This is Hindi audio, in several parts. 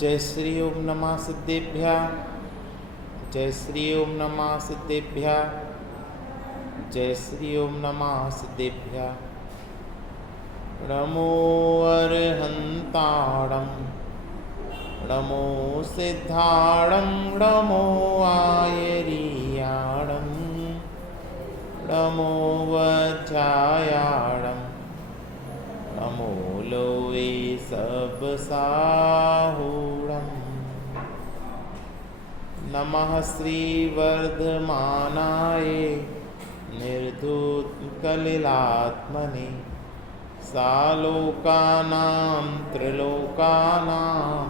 जय श्री ओम नमः सिद्धेभ्यः। जय श्री ओम नमः सिद्धेभ्यः। जय श्री ओम नमः सिद्धेभ्यः। नमो अरहन्ताणं नमो सिद्धाणं नमो आयर्याणं नमो वज्रायाणं नमो लोवे सब साहूणं नमः श्रीवर्धमानाय निर्धूतकलिलात्मने सालोकानां त्रिलोकानां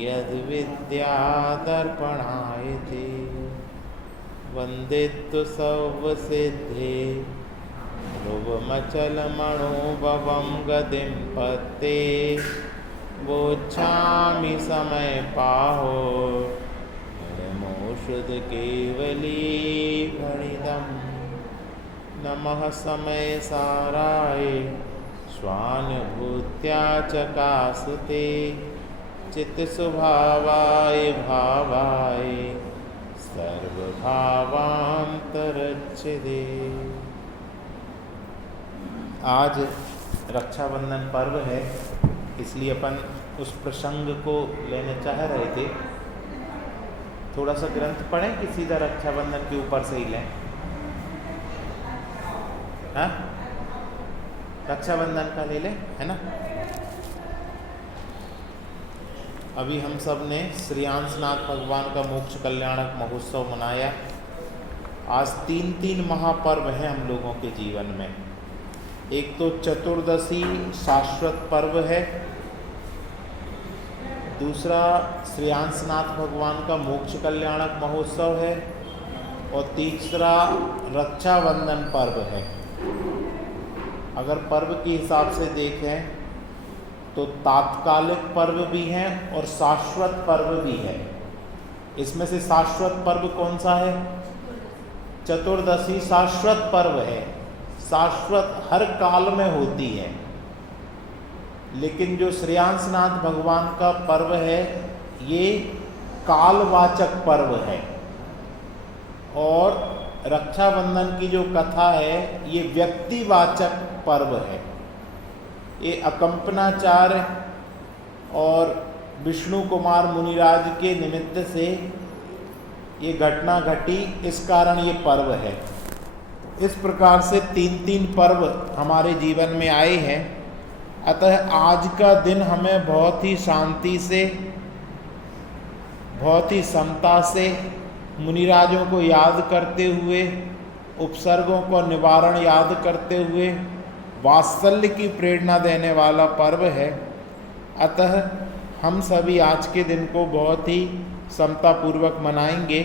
यद्विद्यादर्पणायते वन्दितु सर्वसिद्धे ध्रुवमचलमणोभवं गतिं पत्ते वोच्छामि समय पाहो नमोषुधकेवली गणितम् नमः समय साराय स्वानुभूत्या चकासुते चित्तस्वभावाय भावाय सर्वभावान्तरच्छिदे। आज रक्षाबंधन पर्व है, इसलिए अपन उस प्रसंग को लेने चाह रहे थे। थोड़ा सा ग्रंथ पढ़ें कि सीधा रक्षाबंधन के ऊपर से ही लें? हाँ, रक्षाबंधन का ले लें, है ना। अभी हम सब ने श्री अंशनाथ भगवान का मोक्ष कल्याणक महोत्सव मनाया। आज तीन महापर्व हैं हम लोगों के जीवन में। एक तो चतुर्दशी शाश्वत पर्व है, दूसरा श्री अंशनाथ भगवान का मोक्ष कल्याणक महोत्सव है, और तीसरा रक्षाबंधन पर्व है। अगर पर्व के हिसाब से देखें तो तात्कालिक पर्व भी हैं और शाश्वत पर्व भी है। इसमें से शाश्वत पर्व कौन सा है? चतुर्दशी शाश्वत पर्व है, शाश्वत हर काल में होती है। लेकिन जो श्री अंशनाथ भगवान का पर्व है ये कालवाचक पर्व है, और रक्षाबंधन की जो कथा है ये व्यक्तिवाचक पर्व है। ये अकंपनाचार्य और विष्णु कुमार मुनिराज के निमित्त से ये घटना घटी, इस कारण ये पर्व है। इस प्रकार से तीन पर्व हमारे जीवन में आए हैं। अतः आज का दिन हमें बहुत ही शांति से, बहुत ही समता से मुनिराजों को याद करते हुए, उपसर्गों को निवारण याद करते हुए वात्सल्य की प्रेरणा देने वाला पर्व है। अतः हम सभी आज के दिन को बहुत ही समतापूर्वक मनाएंगे।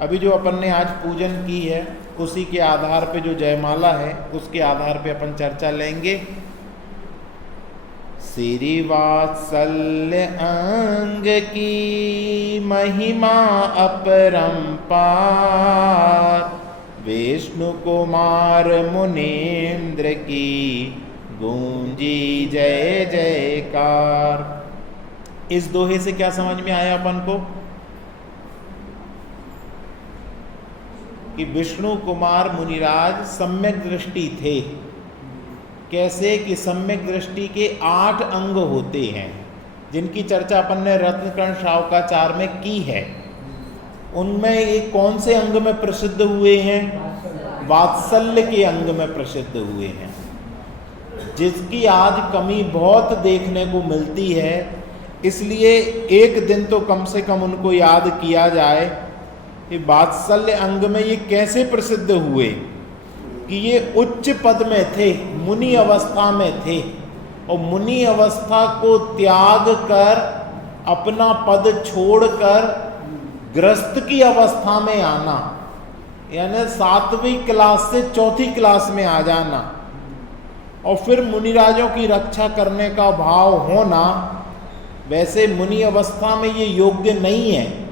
अभी जो अपन ने आज पूजन की है उसी के आधार पे जो जयमाला है उसके आधार पे अपन चर्चा लेंगे। श्री वात्सल्य अंग की महिमा अपरंपार, विष्णु कुमार मुनीन्द्र की गूंजी जय जयकार। इस दोहे से क्या समझ में आया अपन को? कि विष्णु कुमार मुनिराज सम्यक दृष्टि थे। कैसे? कि सम्यक दृष्टि के 8 अंग होते हैं, जिनकी चर्चा अपन ने रत्नकर्ण शावकाचार में की है। उनमें ये कौन से अंग में प्रसिद्ध हुए हैं? वात्सल्य के अंग में प्रसिद्ध हुए हैं, जिसकी आज कमी बहुत देखने को मिलती है। इसलिए एक दिन तो कम से कम उनको याद किया जाए कि वात्सल्य अंग में ये कैसे प्रसिद्ध हुए। कि ये उच्च पद में थे, मुनि अवस्था में थे, और मुनि अवस्था को त्याग कर अपना पद छोड़कर गृहस्थ की अवस्था में आना, यानी 7वीं क्लास से 4थी क्लास में आ जाना, और फिर मुनिराजों की रक्षा करने का भाव होना। वैसे मुनि अवस्था में ये योग्य नहीं है,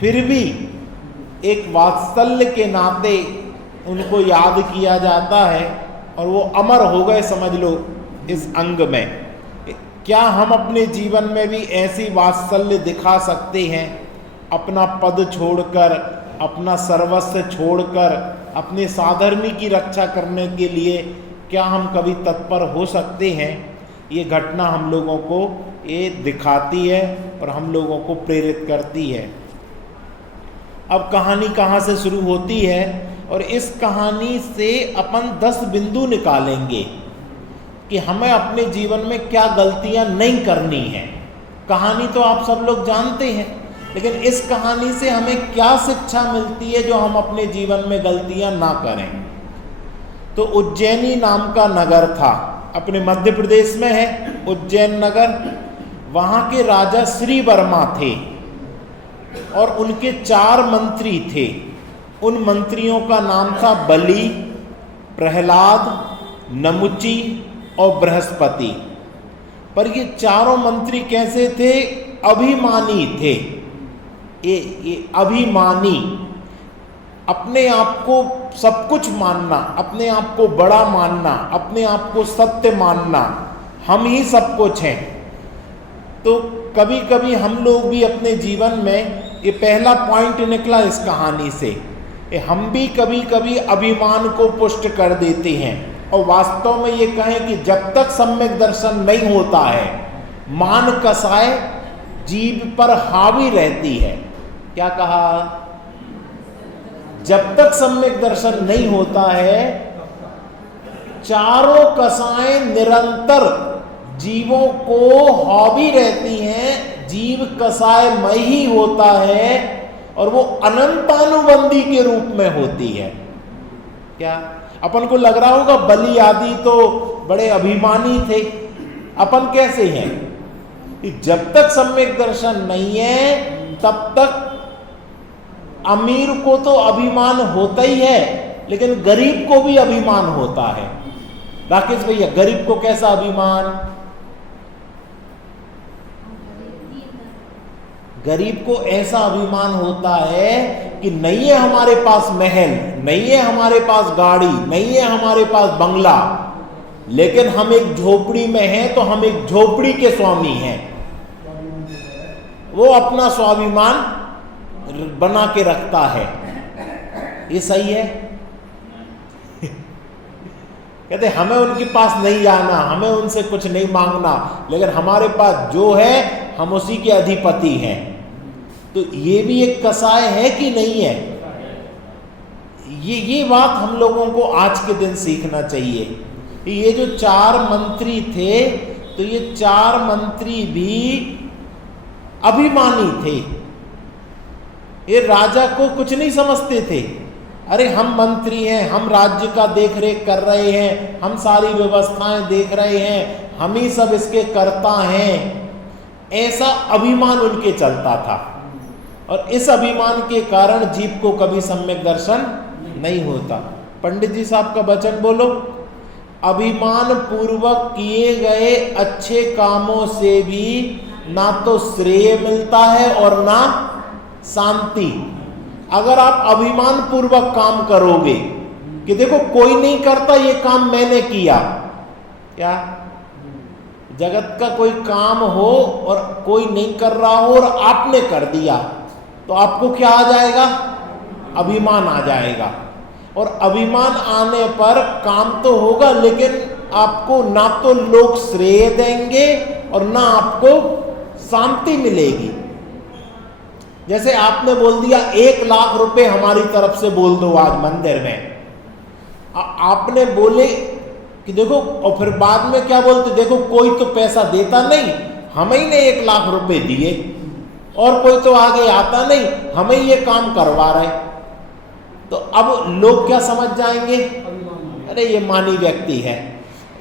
फिर भी एक वात्सल्य के नाते उनको याद किया जाता है, और वो अमर हो गए समझ लो इस अंग में। क्या हम अपने जीवन में भी ऐसी वात्सल्य दिखा सकते हैं, अपना पद छोड़कर, अपना सर्वस्व छोड़कर, अपने साधर्मी की रक्षा करने के लिए क्या हम कभी तत्पर हो सकते हैं? ये घटना हम लोगों को ये दिखाती है और हम लोगों को प्रेरित करती है। अब कहानी कहाँ से शुरू होती है, और इस कहानी से अपन 10 बिंदु निकालेंगे कि हमें अपने जीवन में क्या गलतियां नहीं करनी है। कहानी तो आप सब लोग जानते हैं, लेकिन इस कहानी से हमें क्या शिक्षा मिलती है जो हम अपने जीवन में गलतियां ना करें। तो उज्जैनी नाम का नगर था, अपने मध्य प्रदेश में है उज्जैन नगर। वहाँ के राजा श्री वर्मा थे और उनके 4 मंत्री थे। उन मंत्रियों का नाम था बलि, प्रहलाद, नमुची और बृहस्पति। पर ये चारों मंत्री कैसे थे? अभिमानी थे। ये अभिमानी, अपने आप को सब कुछ मानना, अपने आप को बड़ा मानना, अपने आप को सत्य मानना, हम ही सब कुछ हैं। तो कभी कभी हम लोग भी अपने जीवन में, ये पहला पॉइंट निकला इस कहानी से, हम भी कभी कभी अभिमान को पुष्ट कर देते हैं। और वास्तव में ये कहें कि जब तक सम्यक दर्शन नहीं होता है, मान कसाय जीव पर हावी रहती है। क्या कहा? जब तक सम्यक दर्शन नहीं होता है, चारों कसाएं निरंतर जीवों को हावी रहती हैं। जीव कसायमय ही होता है और वो अनंतानुबंधी के रूप में होती है। क्या अपन को लग रहा होगा बलि आदि तो बड़े अभिमानी थे, अपन कैसे हैं? जब तक सम्यक दर्शन नहीं है तब तक अमीर को तो अभिमान होता ही है, लेकिन गरीब को भी अभिमान होता है। राकेश भैया, गरीब को कैसा अभिमान? गरीब को ऐसा अभिमान होता है कि नहीं है हमारे पास महल, नहीं है हमारे पास गाड़ी, नहीं है हमारे पास बंगला, लेकिन हम एक झोपड़ी में हैं तो हम एक झोपड़ी के स्वामी हैं। वो अपना स्वाभिमान बना के रखता है। ये सही है? कहते हमें उनके पास नहीं जाना, हमें उनसे कुछ नहीं मांगना, लेकिन हमारे पास जो है हम उसी के अधिपति हैं। तो ये भी एक कसाय है कि नहीं है? ये बात हम लोगों को आज के दिन सीखना चाहिए। ये जो 4 मंत्री थे, तो ये 4 मंत्री भी अभिमानी थे। ये राजा को कुछ नहीं समझते थे। अरे हम मंत्री हैं, हम राज्य का देख रेख कर रहे हैं, हम सारी व्यवस्थाएं देख रहे हैं, हम ही सब इसके कर्ता हैं। ऐसा अभिमान उनके चलता था और इस अभिमान के कारण जीव को कभी सम्यक दर्शन नहीं होता। पंडित जी साहब का वचन बोलो। अभिमान पूर्वक किए गए अच्छे कामों से भी ना तो श्रेय मिलता है और ना शांति। अगर आप अभिमान पूर्वक काम करोगे कि देखो कोई नहीं करता ये काम मैंने किया, क्या जगत का कोई काम हो और कोई नहीं कर रहा हो और आपने कर दिया, तो आपको क्या आ जाएगा? अभिमान आ जाएगा। और अभिमान आने पर काम तो होगा, लेकिन आपको ना तो लोग श्रेय देंगे और ना आपको शांति मिलेगी। जैसे आपने बोल दिया 1 लाख रुपए हमारी तरफ से बोल दो आज मंदिर में, आपने बोले कि देखो, और फिर बाद में क्या बोलते, देखो कोई तो पैसा देता नहीं, हमें ही ने 1 लाख रुपए दिए, और कोई तो आगे आता नहीं, हमें ये काम करवा रहे। तो अब लोग क्या समझ जाएंगे? अरे ये मानी व्यक्ति है,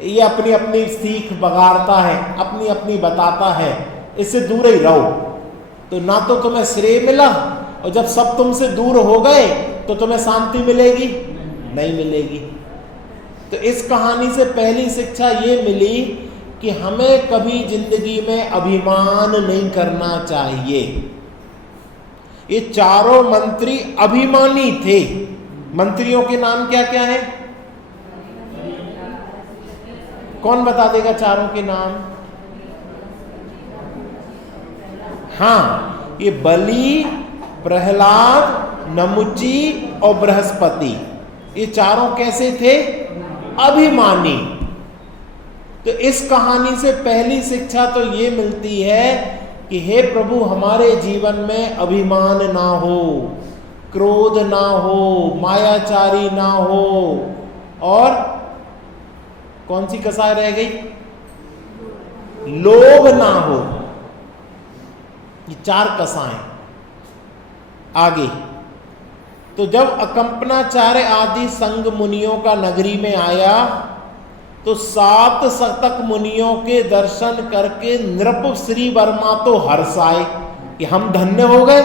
ये अपनी अपनी सीख बगाड़ता है, अपनी अपनी बताता है, इससे दूर ही रहो। तो ना तो तुम्हें श्रेय मिला, और जब सब तुमसे दूर हो गए तो तुम्हें शांति मिलेगी? नहीं मिलेगी। तो इस कहानी से पहली शिक्षा ये मिली कि हमें कभी जिंदगी में अभिमान नहीं करना चाहिए। ये चारों मंत्री अभिमानी थे। मंत्रियों के नाम क्या क्या हैं? कौन बता देगा चारों के नाम? हाँ, ये बलि, प्रहलाद, नमुची और बृहस्पति, ये चारों कैसे थे? अभिमानी। तो इस कहानी से पहली शिक्षा तो ये मिलती है कि हे प्रभु, हमारे जीवन में अभिमान ना हो, क्रोध ना हो, मायाचारी ना हो, और कौन सी कसाय रह गई? लोभ ना हो। ये 4 कसाएं। आगे तो जब अकंपनाचार्य आदि संग मुनियों का नगरी में आया तो 7 शतक मुनियों के दर्शन करके नृप श्री वर्मा तो हर्षाए कि हम धन्य हो गए,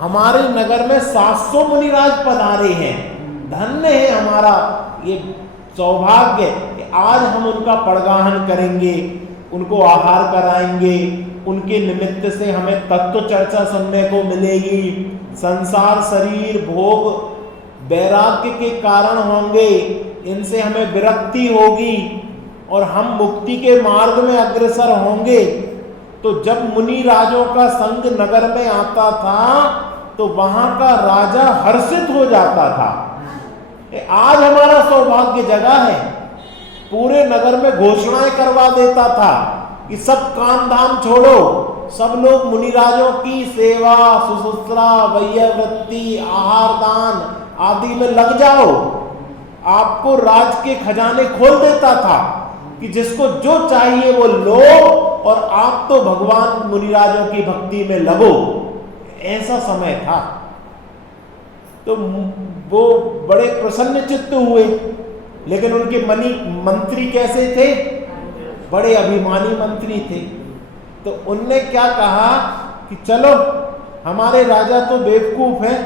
हमारे नगर में 700 मुनिराज पधारे हैं, धन्य है हमारा ये सौभाग्य कि आज हम उनका पड़गाहन करेंगे, उनको आहार कराएंगे, उनके निमित्त से हमें तत्व चर्चा सुनने को मिलेगी, संसार शरीर भोग वैराग्य के कारण होंगे, इनसे हमें विरक्ति होगी और हम मुक्ति के मार्ग में अग्रसर होंगे। तो जब मुनि राजों का संग नगर में आता था तो वहां का राजा हर्षित हो जाता था, आज हमारा सौभाग्य जगा है। पूरे नगर में घोषणाएं करवा देता था कि सब काम धाम छोड़ो, सब लोग मुनिराजों की सेवा, सुश्रूषा, वैयवृत्ति, आहार दान आदि में लग जाओ। आपको राज के खजाने खोल देता था कि जिसको जो चाहिए वो लो और आप तो भगवान मुनिराजों की भक्ति में लगो। ऐसा समय था। तो वो बड़े प्रसन्न चित्त हुए, लेकिन उनके मंत्री कैसे थे? बड़े अभिमानी मंत्री थे। तो उनने क्या कहा कि चलो, हमारे राजा तो बेवकूफ है,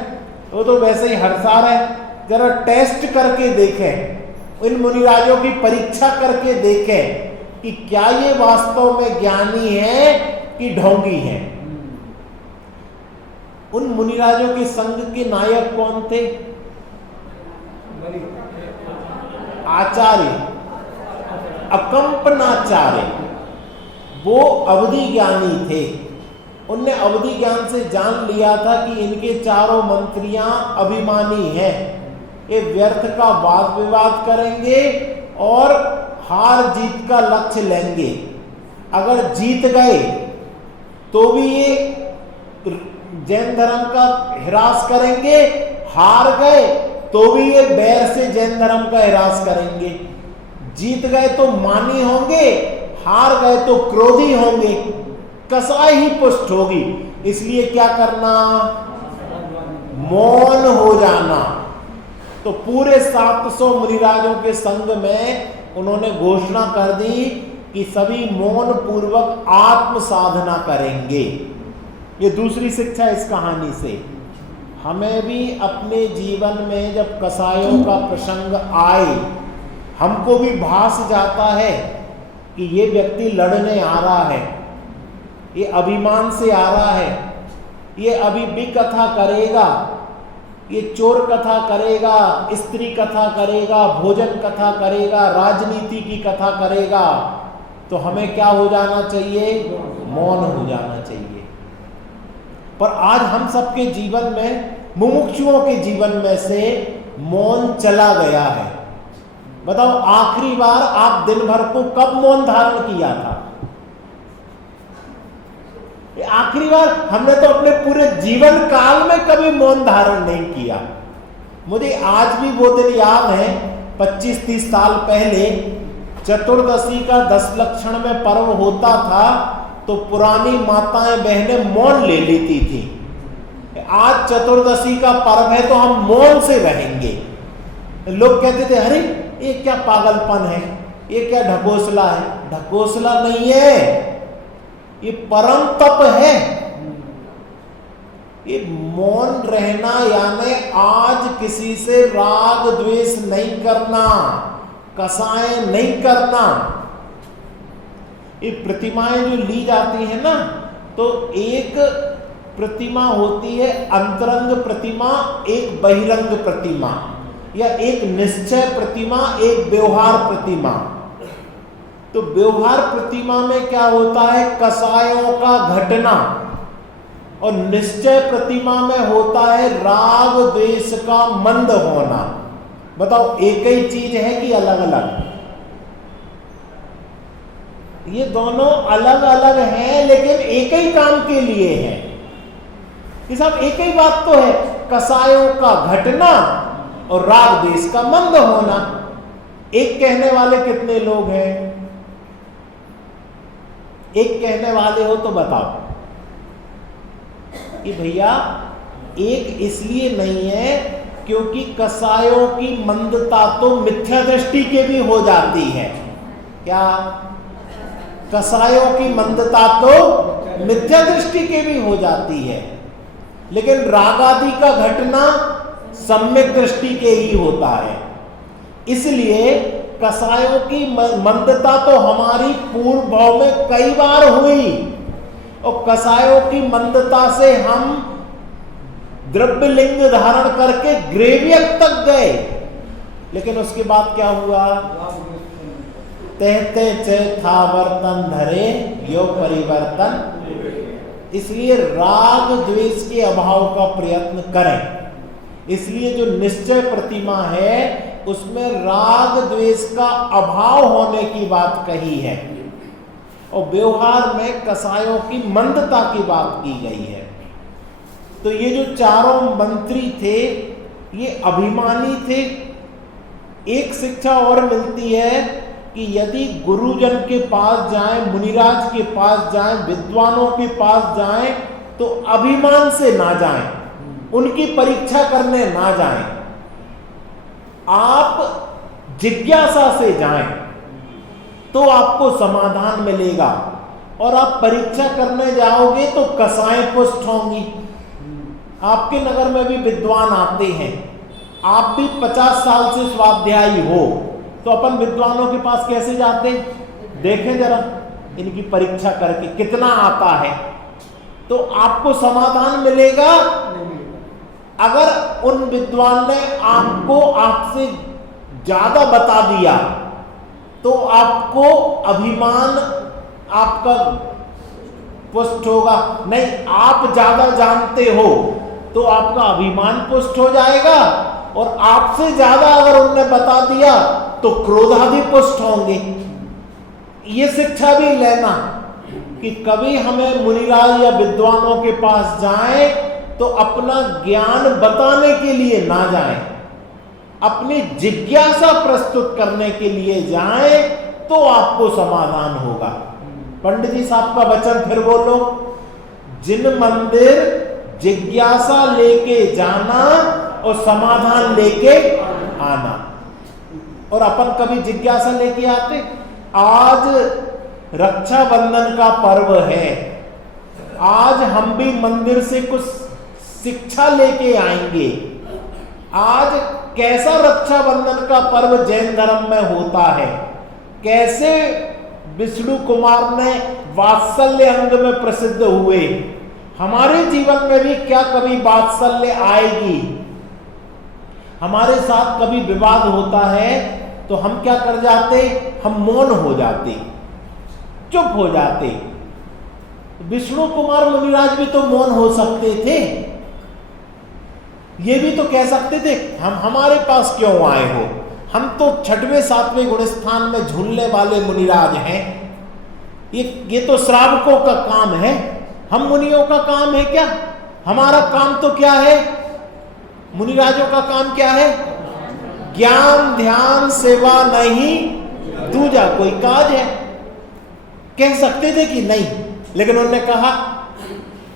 वो तो वैसे ही हर्षा रहे, जरा टेस्ट करके देखें, इन मुनिराजों की परीक्षा करके देखें कि क्या ये वास्तव में ज्ञानी है कि ढोंगी है। उन मुनिराजों के संग के नायक कौन थे? आचार्य अकंपनाचार्य, वो अवधि ज्ञानी थे। उनने अवधि ज्ञान से जान लिया था कि इनके चारों मंत्रियां अभिमानी हैं, ये व्यर्थ का वाद विवाद करेंगे और हार जीत का लक्ष्य लेंगे। अगर जीत गए तो भी ये जैन धर्म का हिरास करेंगे, हार गए तो भी ये बैर से जैन धर्म का हिरास करेंगे। जीत गए तो मानी होंगे, हार गए तो क्रोधी होंगे, कसाई ही पुष्ट होगी। इसलिए क्या करना? मौन हो जाना। तो पूरे 700 मुनिराजों के संग में उन्होंने घोषणा कर दी कि सभी मौन पूर्वक आत्म साधना करेंगे। ये दूसरी शिक्षा इस कहानी से। हमें भी अपने जीवन में जब कसायों का प्रसंग आए, हमको भी भास जाता है कि ये व्यक्ति लड़ने आ रहा है, ये अभिमान से आ रहा है, ये अभी भी कथा करेगा, ये चोर कथा करेगा, स्त्री कथा करेगा, भोजन कथा करेगा, राजनीति की कथा करेगा। तो हमें क्या हो जाना चाहिए? मौन हो जाना चाहिए। पर आज हम सबके जीवन में, मुमुक्षुओं के जीवन में से मौन चला गया है। बताओ, आखिरी बार आप दिन भर को कब मौन धारण किया था? आखिरी बार हमने तो अपने पूरे जीवन काल में कभी मौन धारण नहीं किया। मुझे आज भी वो दिन याद है, 25-30 साल पहले चतुर्दशी का 10 लक्षण में पर्व होता था तो पुरानी माताएं बहनें मौन ले लेती थी। आज चतुर्दशी का पर्व है तो हम मौन से रहेंगे। लोग कहते थे, अरे ये क्या पागलपन है, ये क्या ढकोसला है। ढकोसला नहीं है, ये परम तप है। ये मौन रहना यानी आज किसी से राग द्वेष नहीं करना, कसाएं नहीं करना। ये प्रतिमाएं जो ली जाती है ना, तो एक प्रतिमा होती है अंतरंग प्रतिमा, एक बहिरंग प्रतिमा, या एक निश्चय प्रतिमा, एक व्यवहार प्रतिमा। तो व्यवहार प्रतिमा में क्या होता है? कसायों का घटना, और निश्चय प्रतिमा में होता है राग द्वेष का मंद होना। बताओ एक ही चीज है कि अलग अलग? ये दोनों अलग अलग हैं लेकिन एक ही काम के लिए है कि साहब एक ही बात तो है, कसायों का घटना और राग द्वेष का मंद होना। एक कहने वाले कितने लोग हैं? एक कहने वाले हो तो बताओ कि भैया एक इसलिए नहीं है क्योंकि कसायों की मंदता तो मिथ्या दृष्टि के भी हो जाती है। क्या? कसायों की मंदता तो मिथ्या दृष्टि के भी हो जाती है, लेकिन राग आदि का घटना सम्यक दृष्टि के ही होता है। इसलिए कसायों की मंदता तो हमारी पूर्व भाव में कई बार हुई और कसायों की मंदता से हम द्रव्य लिंग धारण करके ग्रेवियक तक गए, लेकिन उसके बाद क्या हुआ? कहते चे था वर्तन धरे यो परिवर्तन। इसलिए राग द्वेष के अभाव का प्रयत्न करें। इसलिए जो निश्चय प्रतिमा है उसमें राग द्वेष का अभाव होने की बात कही है और व्यवहार में कसायों की मंदता की बात की गई है। तो ये जो चारों मंत्री थे ये अभिमानी थे। एक शिक्षा और मिलती है कि यदि गुरुजन के पास जाएं, मुनिराज के पास जाएं, विद्वानों के पास जाएं तो अभिमान से ना जाएं, उनकी परीक्षा करने ना जाएं। आप जिज्ञासा से जाएं तो आपको समाधान मिलेगा, और आप परीक्षा करने जाओगे तो कसाएं पुष्ट होंगी। आपके नगर में भी विद्वान आते हैं, आप भी 50 साल से स्वाध्यायी हो, तो अपन विद्वानों के पास कैसे जाते? देखें जरा इनकी परीक्षा करके कितना आता है, तो आपको समाधान मिलेगा। अगर उन विद्वान ने आपको आपसे ज्यादा बता दिया तो आपको अभिमान आपका पुष्ट होगा। नहीं, आप ज्यादा जानते हो तो आपका अभिमान पुष्ट हो जाएगा, और आपसे ज्यादा अगर उनने बता दिया तो क्रोधादि पुष्ट होंगे। ये शिक्षा भी लेना कि कभी हमें मुनिराज या विद्वानों के पास जाएं तो अपना ज्ञान बताने के लिए ना जाएं, अपनी जिज्ञासा प्रस्तुत करने के लिए जाएं तो आपको समाधान होगा। पंडित जी साहब का वचन फिर बोलो, जिन मंदिर जिज्ञासा लेके जाना और समाधान लेके आना। और अपन कभी जिज्ञासा लेके आते? आज रक्षाबंधन का पर्व है, आज हम भी मंदिर से कुछ शिक्षा लेके आएंगे। आज कैसा रक्षाबंधन का पर्व जैन धर्म में होता है, कैसे विष्णु कुमार ने वात्सल्य अंग में प्रसिद्ध हुए, हमारे जीवन में भी क्या कभी वात्सल्य आएगी? हमारे साथ कभी विवाद होता है तो हम क्या कर जाते? हम मौन हो जाते, चुप हो जाते। विष्णु कुमार मुनिराज भी तो मौन हो सकते थे, ये भी तो कह सकते थे हम हमारे पास क्यों आए हो, हम तो 6वें 7वें गुणस्थान में झूलने वाले मुनिराज हैं। ये तो श्रावकों का काम है, हम मुनियों का काम है क्या? हमारा काम तो क्या है? मुनिराजों का काम क्या है? ज्ञान ध्यान सेवा नहीं दूजा कोई काज है। कह सकते थे कि नहीं, लेकिन उन्होंने कहा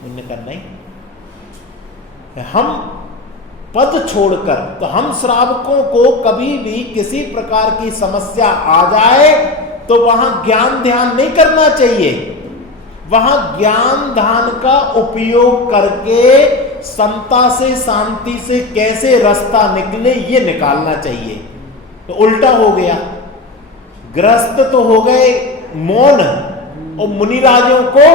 नहीं, हम पद छोड़कर, तो हम श्रावकों को कभी भी किसी प्रकार की समस्या आ जाए तो वहां ज्ञान ध्यान नहीं करना चाहिए, वहां ज्ञान ध्यान का उपयोग करके समता से शांति से कैसे रास्ता निकले ये निकालना चाहिए। तो उल्टा हो गया, ग्रस्त तो हो गए मौन और मुनिराजों को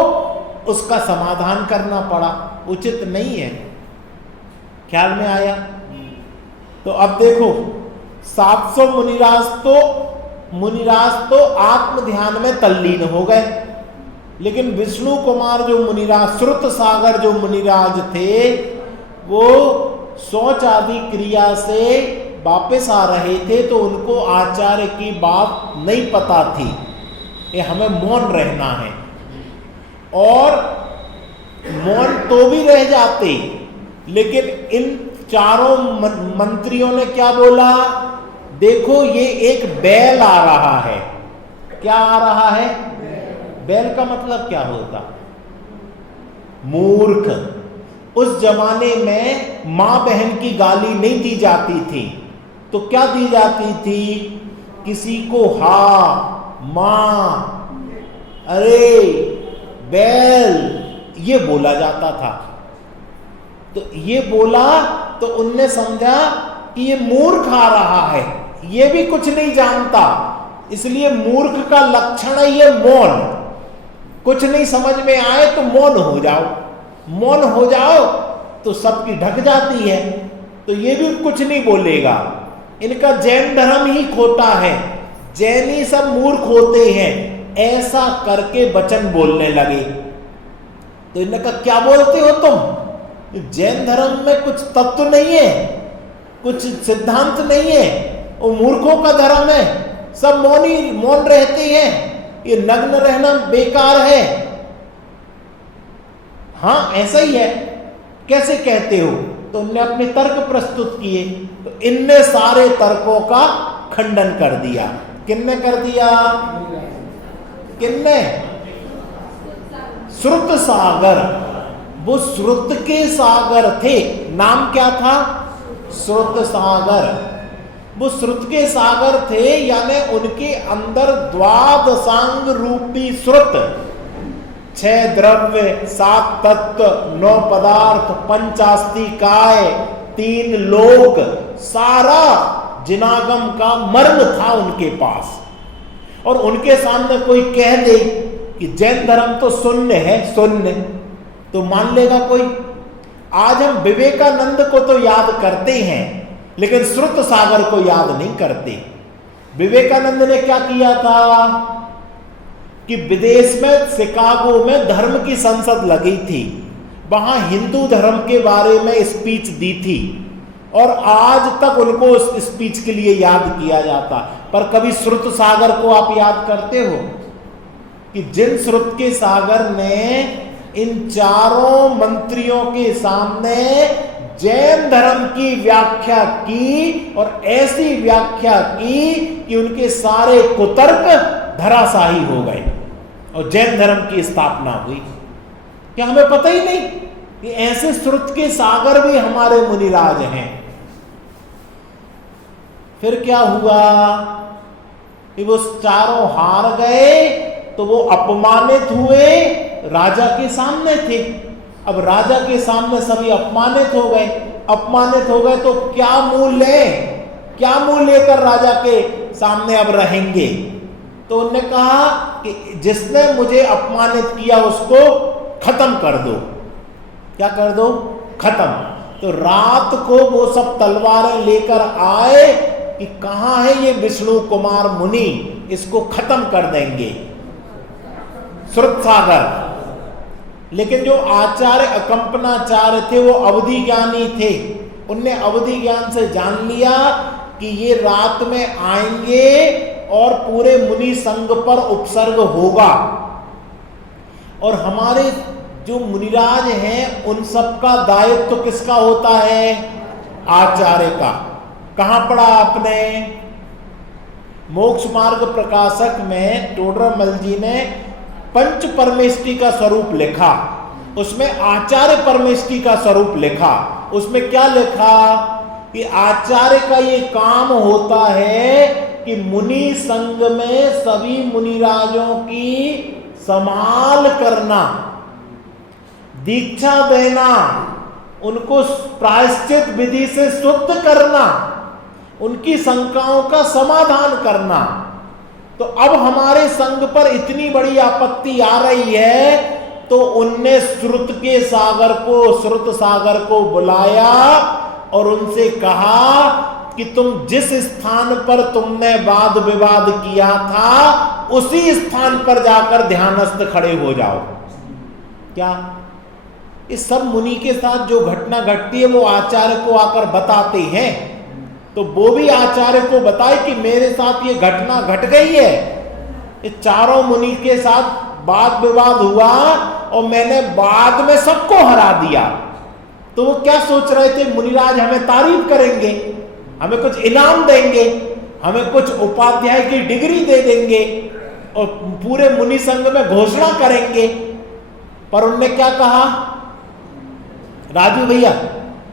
उसका समाधान करना पड़ा, उचित नहीं है। ख्याल में आया? तो अब देखो 700 मुनिराज तो आत्म ध्यान में तल्लीन हो गए, लेकिन विष्णु कुमार जो मुनिराज, श्रुत सागर जो मुनिराज थे, वो शौच आदि क्रिया से वापस आ रहे थे, तो उनको आचार्य की बात नहीं पता थी, ये हमें मौन रहना है। और मौन तो भी रह जाते, लेकिन इन चारों मंत्रियों ने क्या बोला, देखो ये एक बैल आ रहा है। क्या आ रहा है? बैल का मतलब क्या होता? मूर्ख। उस जमाने में मां बहन की गाली नहीं दी जाती थी, तो क्या दी जाती थी? किसी को हा, मां, अरे, बैल, ये बोला जाता था। तो ये बोला तो उनने समझा कि ये मूर्ख आ रहा है, ये भी कुछ नहीं जानता, इसलिए मूर्ख का लक्षण है ये मौन। कुछ नहीं समझ में आए तो मौन हो जाओ, मौन हो जाओ तो सबकी ढक जाती है, तो ये भी कुछ नहीं बोलेगा। इनका जैन धर्म ही खोटा है, जैनी सब मूर्ख होते हैं, ऐसा करके वचन बोलने लगे। तो इन्होंने कहा क्या बोलते हो तुम? जैन धर्म में कुछ तत्व नहीं है, कुछ सिद्धांत नहीं है, वो मूर्खों का धर्म है, सब मौन रहते हैं, ये नग्न रहना बेकार है। हाँ ऐसा ही है, कैसे कहते हो? तो उन्होंने अपने तर्क प्रस्तुत किए, तो इनने सारे तर्कों का खंडन कर दिया। किन्ने कर दिया? किन्ने? श्रुत सागर। वो श्रुत के सागर थे, नाम क्या था? श्रुत सागर। वो श्रुत के सागर थे, यानी उनके अंदर द्वादशांग रूपी श्रुत, 6 द्रव्य, 7 तत्व, 9 पदार्थ, 5 आस्तिकाय, 3 लोक, सारा जिनागम का मर्म था उनके पास। और उनके सामने कोई कह दे कि जैन धर्म तो शून्य है, शून्य, तो मान लेगा कोई? आज हम विवेकानंद को तो याद करते हैं, लेकिन श्रुत सागर को याद नहीं करते। विवेकानंद ने क्या किया था कि विदेश में शिकागो में धर्म की संसद लगी थी, वहां हिंदू धर्म के बारे में स्पीच दी थी, और आज तक उनको उस स्पीच के लिए याद किया जाता। पर कभी श्रुत सागर को आप याद करते हो कि जिन श्रुत के सागर ने इन चारों मंत्रियों के सामने जैन धर्म की व्याख्या की, और ऐसी व्याख्या की कि उनके सारे कुतर्क धराशाही हो गए और जैन धर्म की स्थापना हुई। क्या हमें पता ही नहीं कि ऐसे श्रुत के सागर भी हमारे मुनिराज हैं? फिर क्या हुआ कि वो चारों हार गए, तो वो अपमानित हुए, राजा के सामने थे। अब राजा के सामने सभी अपमानित हो गए। अपमानित हो गए तो क्या मुंह ले, क्या मुंह लेकर राजा के सामने अब रहेंगे? तो उन्होंने कहा कि जिसने मुझे अपमानित किया उसको खत्म कर दो। क्या कर दो? खत्म। तो रात को वो सब तलवारें लेकर आए कि कहां है ये विष्णु कुमार मुनि, इसको खत्म कर देंगे, श्रुत सागर। लेकिन जो आचार्य अकंपनाचार्य थे वो अवधि ज्ञानी थे, उनने अवधि ज्ञान से जान लिया कि ये रात में आएंगे और पूरे मुनि संघ पर उपसर्ग होगा, और हमारे जो मुनिराज हैं उन सब का दायित्व तो किसका होता है? आचार्य का। कहां पढ़ा आपने? मोक्ष मार्ग प्रकाशक में टोडरमल जी ने पंच परमेष्टि का स्वरूप लिखा, उसमें आचार्य परमेष्टि का स्वरूप लिखा। उसमें क्या लिखा कि आचार्य का ये काम होता है कि मुनि संघ में सभी मुनिराजों की संभाल करना, दीक्षा देना, उनको प्रायश्चित विधि से शुद्ध करना, उनकी शंकाओं का समाधान करना। तो अब हमारे संघ पर इतनी बड़ी आपत्ति आ रही है, तो उनने श्रुत सागर को बुलाया और उनसे कहा कि तुम जिस स्थान पर तुमने वाद विवाद किया था उसी स्थान पर जाकर ध्यानस्थ खड़े हो जाओ। क्या इस सब मुनि के साथ जो घटना घटती है वो आचार्य को आकर बताते हैं, तो वो भी आचार्य को बताए कि मेरे साथ ये घटना घट गई है, ये चारों मुनि के साथ वाद विवाद हुआ और मैंने बाद में सबको हरा दिया। तो वो क्या सोच रहे थे, मुनिराज हमें तारीफ करेंगे, हमें कुछ इनाम देंगे, हमें कुछ उपाध्याय की डिग्री दे देंगे और पूरे मुनि संघ में घोषणा करेंगे। पर उनने क्या कहा, राजू भैया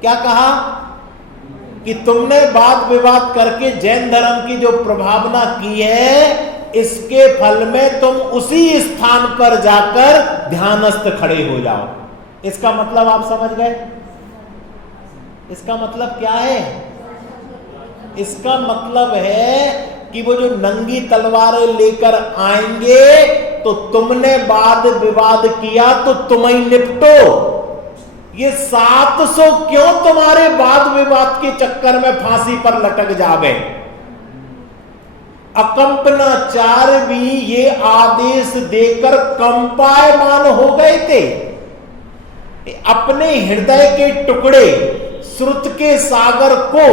क्या कहा कि तुमने वाद विवाद करके जैन धर्म की जो प्रभावना की है, इसके फल में तुम उसी स्थान पर जाकर ध्यानस्थ खड़े हो जाओ। इसका मतलब आप समझ गए? इसका मतलब क्या है? इसका मतलब है कि वो जो नंगी तलवारें लेकर आएंगे तो तुमने वाद विवाद किया तो तुम ही निपटो। ये 700 क्यों तुम्हारे वाद विवाद के चक्कर में फांसी पर लटक जावे। अकंपनाचार्य भी ये आदेश देकर कंपायमान हो गए थे। अपने हृदय के टुकड़े श्रुत के सागर को,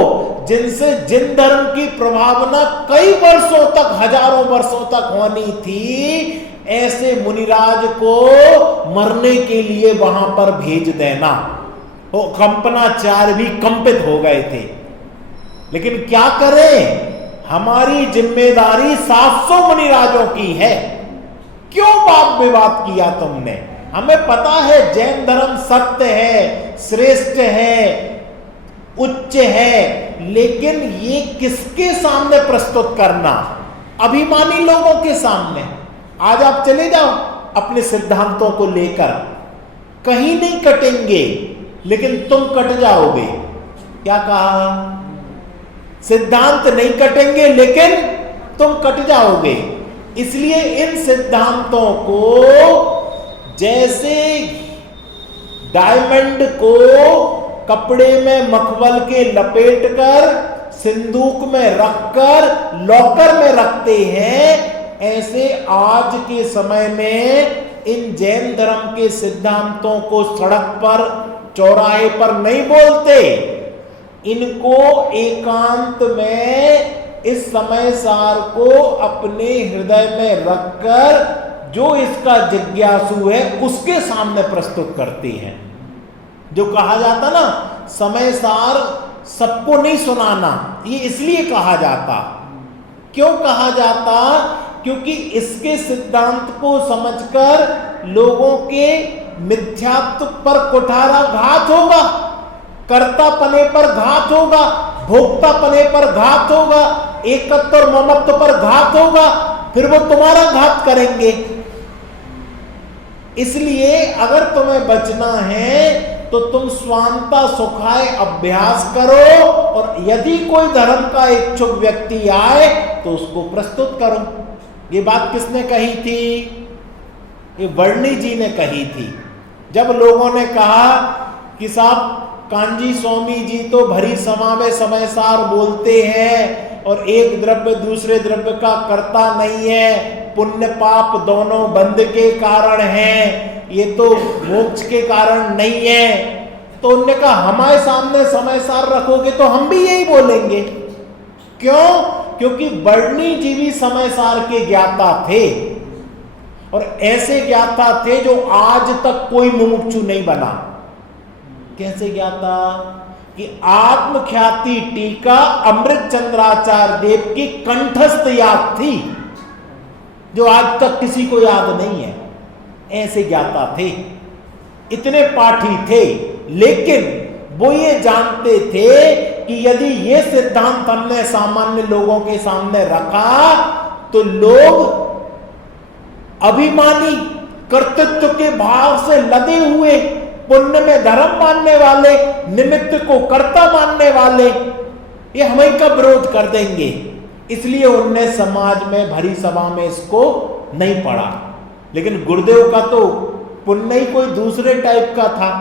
जिनसे जिन धर्म की प्रभावना कई वर्षों तक, हजारों वर्षों तक होनी थी, ऐसे मुनिराज को मरने के लिए वहां पर भेज देना। वो कंपनाचार्य भी कंपित हो गए थे। लेकिन क्या करें, हमारी जिम्मेदारी 700 मुनिराजों की है। क्यों वाद विवाद किया तुमने? हमें पता है जैन धर्म सत्य है, श्रेष्ठ है, उच्च है, लेकिन ये किसके सामने प्रस्तुत करना? अभिमानी लोगों के सामने। आज आप चले जाओ अपने सिद्धांतों को लेकर, कहीं नहीं कटेंगे, लेकिन तुम कट जाओगे। क्या कहा? सिद्धांत नहीं कटेंगे लेकिन तुम कट जाओगे। इसलिए इन सिद्धांतों को जैसे डायमंड को कपड़े में मखमल के लपेटकर सिंदूक में रखकर लॉकर में रखते हैं, ऐसे आज के समय में इन जैन धर्म के सिद्धांतों को सड़क पर, चौराहे पर नहीं बोलते। इनको एकांत में इस समय सार को अपने हृदय में रखकर जो इसका जिज्ञासु है उसके सामने प्रस्तुत करते हैं। जो कहा जाता ना, समय सार सबको नहीं सुनाना, ये इसलिए कहा जाता। क्यों कहा जाता? क्योंकि इसके सिद्धांत को समझकर लोगों के मिथ्यात्व पर कुठारा घात होगा, कर्ता पने पर घात होगा, भोक्ता पने पर घात होगा, एकत्व और ममत्व पर घात होगा, फिर वो तुम्हारा घात करेंगे। इसलिए अगर तुम्हें बचना है तो तुम स्वांता सुखाय अभ्यास करो, और यदि कोई धर्म का इच्छुक व्यक्ति आए तो उसको प्रस्तुत करो। ये बात किसने कही थी? ये वर्णी जी ने कही थी। जब लोगों ने कहा कि साहब कांजी स्वामी जी तो भरी सभा में समय सार बोलते हैं और एक द्रव्य दूसरे द्रव्य का कर्ता नहीं है, पुण्य पाप दोनों बंध के कारण हैं, ये तो मोक्ष के कारण नहीं है, तो उन्होंने कहा हमारे सामने समय सार रखोगे तो हम भी यही बोलेंगे। क्यों? क्योंकि वर्णी जी भी समय सार के ज्ञाता थे, और ऐसे ज्ञाता थे जो आज तक कोई मुमुक्षु नहीं बना। कैसे ज्ञाता? कि आत्मख्याति टीका अमृत चंद्राचार्य देव की कंठस्थ याद थी, जो आज तक किसी को याद नहीं है। ऐसे ज्ञाता थे, इतने पाठी थे, लेकिन वो ये जानते थे कि यदि ये सिद्धांत हमने सामान्य लोगों के सामने रखा तो लोग अभिमानी, कर्तृत्व के भाव से लदे हुए, पुण्य में धर्म मानने वाले, निमित्त को कर्ता मानने वाले, ये हमें का विरोध कर देंगे। इसलिए उनने समाज में भरी सभा में इसको नहीं पढ़ा। लेकिन गुरुदेव का तो पुण्य ही कोई दूसरे टाइप का था,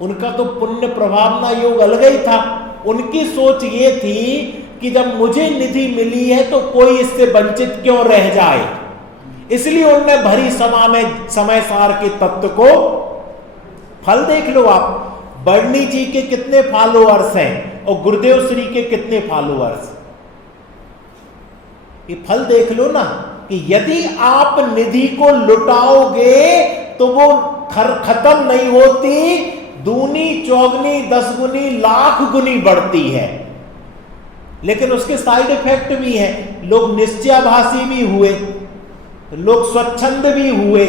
उनका तो पुण्य प्रभावना योग अलग ही था। उनकी सोच ये थी कि जब मुझे निधि मिली है तो कोई इससे वंचित क्यों रह जाए, इसलिए उन्होंने भरी सभा में समय सार के तत्व को, फल देख लो आप, बर्नी जी के कितने फॉलोअर्स हैं और गुरुदेव श्री के कितने फॉलोअर्स, ये फल देख लो ना कि यदि आप निधि को लुटाओगे तो वो खत्म नहीं होती, दूनी चौगनी 10 गुनी लाख गुनी बढ़ती है। लेकिन उसके साइड इफेक्ट भी हैं, लोग निश्चयाभासी भी हुए, लोग स्वच्छंद भी हुए।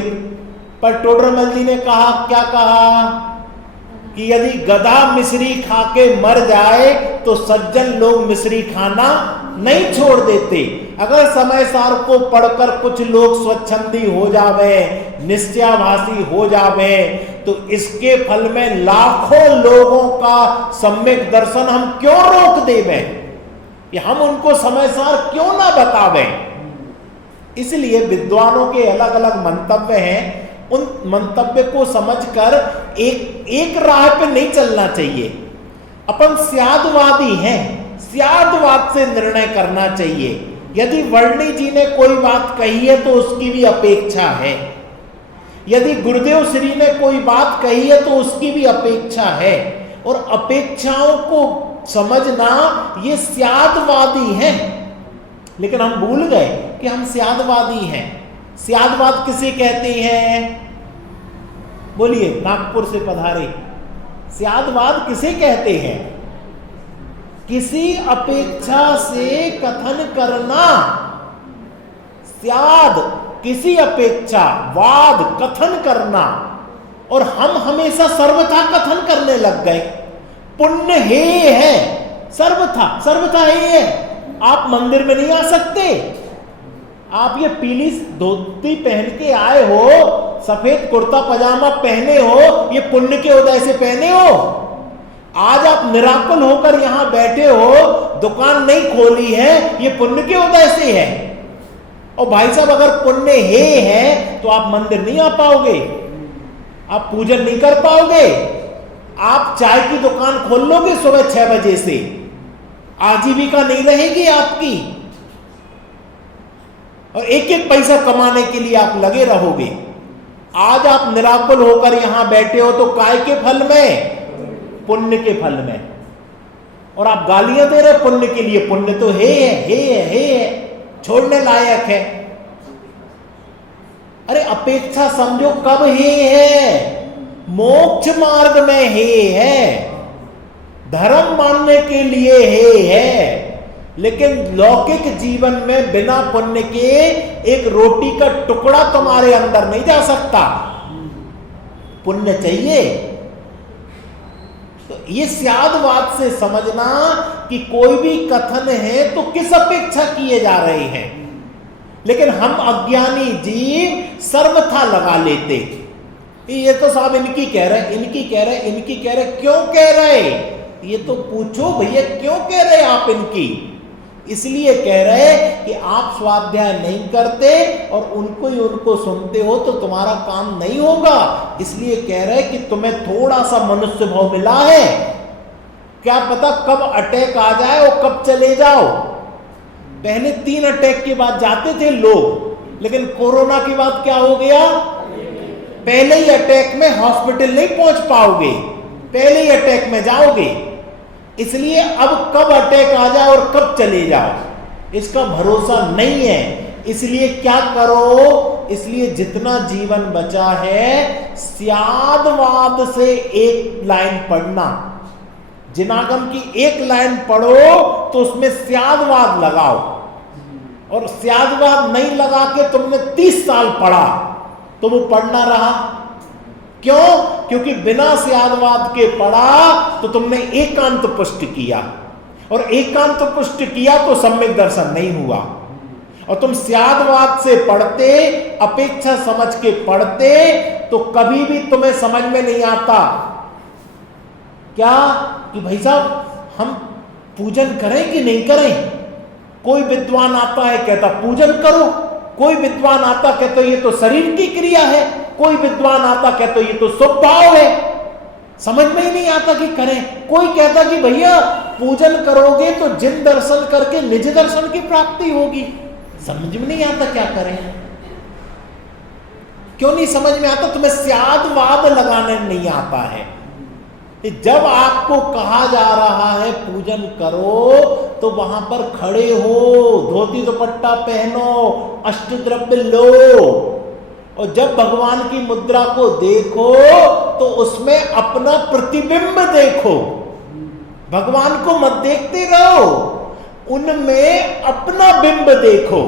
पर टोडरमल जी ने कहा, क्या कहा कि यदि गधा मिश्री खा के मर जाए तो सज्जन लोग मिश्री खाना नहीं छोड़ देते। अगर समय सार को पढ़कर कुछ लोग स्वच्छंदी हो जावे, निश्चयाभासी हो जावे, तो इसके फल में लाखों लोगों का सम्यक दर्शन हम क्यों रोक देवे, कि हम उनको समय सार क्यों ना बतावे। इसलिए विद्वानों के अलग अलग मंतव्य हैं, उन मंतव्य को समझकर एक राह पे नहीं चलना चाहिए। अपन स्यादवादी हैं, स्यादवाद से निर्णय करना चाहिए। यदि वर्णी जी ने कोई बात कही है तो उसकी भी अपेक्षा है, यदि गुरुदेव श्री ने कोई बात कही है तो उसकी भी अपेक्षा है। और अपेक्षाओं को समझना, ये स्यादवादी हैं। लेकिन हम भूल गए कि हम स्यादवादी हैं। स्यादवाद किसे कहते हैं? बोलिए, नागपुर से पधारे। स्यादवाद किसे कहते हैं? किसी अपेक्षा से कथन करना। स्याद किसी अपेक्षा, वाद कथन करना। और हम हमेशा सर्वथा कथन करने लग गए। पुण्य है सर्वथा है। आप मंदिर में नहीं आ सकते, आप ये पीली धोती पहन के आए हो, सफेद कुर्ता पजामा पहने हो, ये पुण्य के उदय से पहने हो। आज आप निराकुल होकर यहां बैठे हो, दुकान नहीं खोली है, ये पुण्य के उदय से है। और भाई साहब, अगर पुण्य है तो आप मंदिर नहीं आ पाओगे, आप पूजन नहीं कर पाओगे। आप चाय की दुकान खोल लोगे सुबह 6 बजे से, आजीविका नहीं रहेगी आपकी, और एक एक पैसा कमाने के लिए आप लगे रहोगे। आज आप निराकुल होकर यहां बैठे हो तो काय के फल में? पुण्य के फल में। और आप गालियां दे रहे पुण्य के लिए। पुण्य तो है, छोड़ने लायक है। अरे अपेक्षा समझो कब है? मोक्ष मार्ग में है, धर्म मानने के लिए है। लेकिन लौकिक जीवन में बिना पुण्य के एक रोटी का टुकड़ा तुम्हारे अंदर नहीं जा सकता। पुण्य चाहिए। तो ये स्यादवाद से समझना कि कोई भी कथन है तो किस अपेक्षा किए जा रहे हैं। लेकिन हम अज्ञानी जीव सर्वथा लगा लेते, ये तो साहब इनकी कह रहे, इनकी कह रहे, इनकी कह रहे। क्यों कह रहे? ये तो पूछो भैया, क्यों कह रहे आप इनकी? इसलिए कह रहे कि आप स्वाध्याय नहीं करते और उनको सुनते हो तो तुम्हारा काम नहीं होगा। इसलिए कह रहे कि तुम्हें थोड़ा सा मनुष्य भाव मिला है, क्या पता कब अटैक आ जाए और कब चले जाओ। पहले 3 अटैक के बाद जाते थे लोग, लेकिन कोरोना के बाद क्या हो गया? पहले ही अटैक में हॉस्पिटल नहीं पहुंच पाओगे, पहले ही अटैक में जाओगे। इसलिए अब कब अटैक आ जाए और कब चले जाओ, इसका भरोसा नहीं है। इसलिए क्या करो? इसलिए जितना जीवन बचा है, स्यादवाद से एक लाइन पढ़ना। जिनागम की एक लाइन पढ़ो तो उसमें स्यादवाद लगाओ, और स्यादवाद नहीं लगा के तुमने 30 साल पढ़ा तो वो पढ़ना रहा। क्यों? क्योंकि बिना स्यादवाद के पढ़ा तो तुमने एकांत पुष्ट किया, और एकांत पुष्ट किया तो सम्यक दर्शन नहीं हुआ। और तुम स्यादवाद से पढ़ते, अपेक्षा समझ के पढ़ते, तो कभी भी तुम्हें समझ में नहीं आता क्या कि भाई साहब हम पूजन करें कि नहीं करें। कोई विद्वान आता है कहता पूजन करो, कोई विद्वान आता कहता ये तो शरीर की क्रिया है, कोई विद्वान आता कहता ये तो शुभ भाव है। समझ में ही नहीं आता कि करें। कोई कहता कि भैया पूजन करोगे तो जिन दर्शन करके निज दर्शन की प्राप्ति होगी। समझ में नहीं आता क्या करें। क्यों नहीं समझ में आता? तुम्हें स्यादवाद लगाने नहीं आता है। जब आपको कहा जा रहा है पूजन करो तो वहां पर खड़े हो, धोती दुपट्टा पहनो, अष्टद्रव्य लो, और जब भगवान की मुद्रा को देखो तो उसमें अपना प्रतिबिंब देखो। भगवान को मत देखते रहो, उनमें अपना बिंब देखो।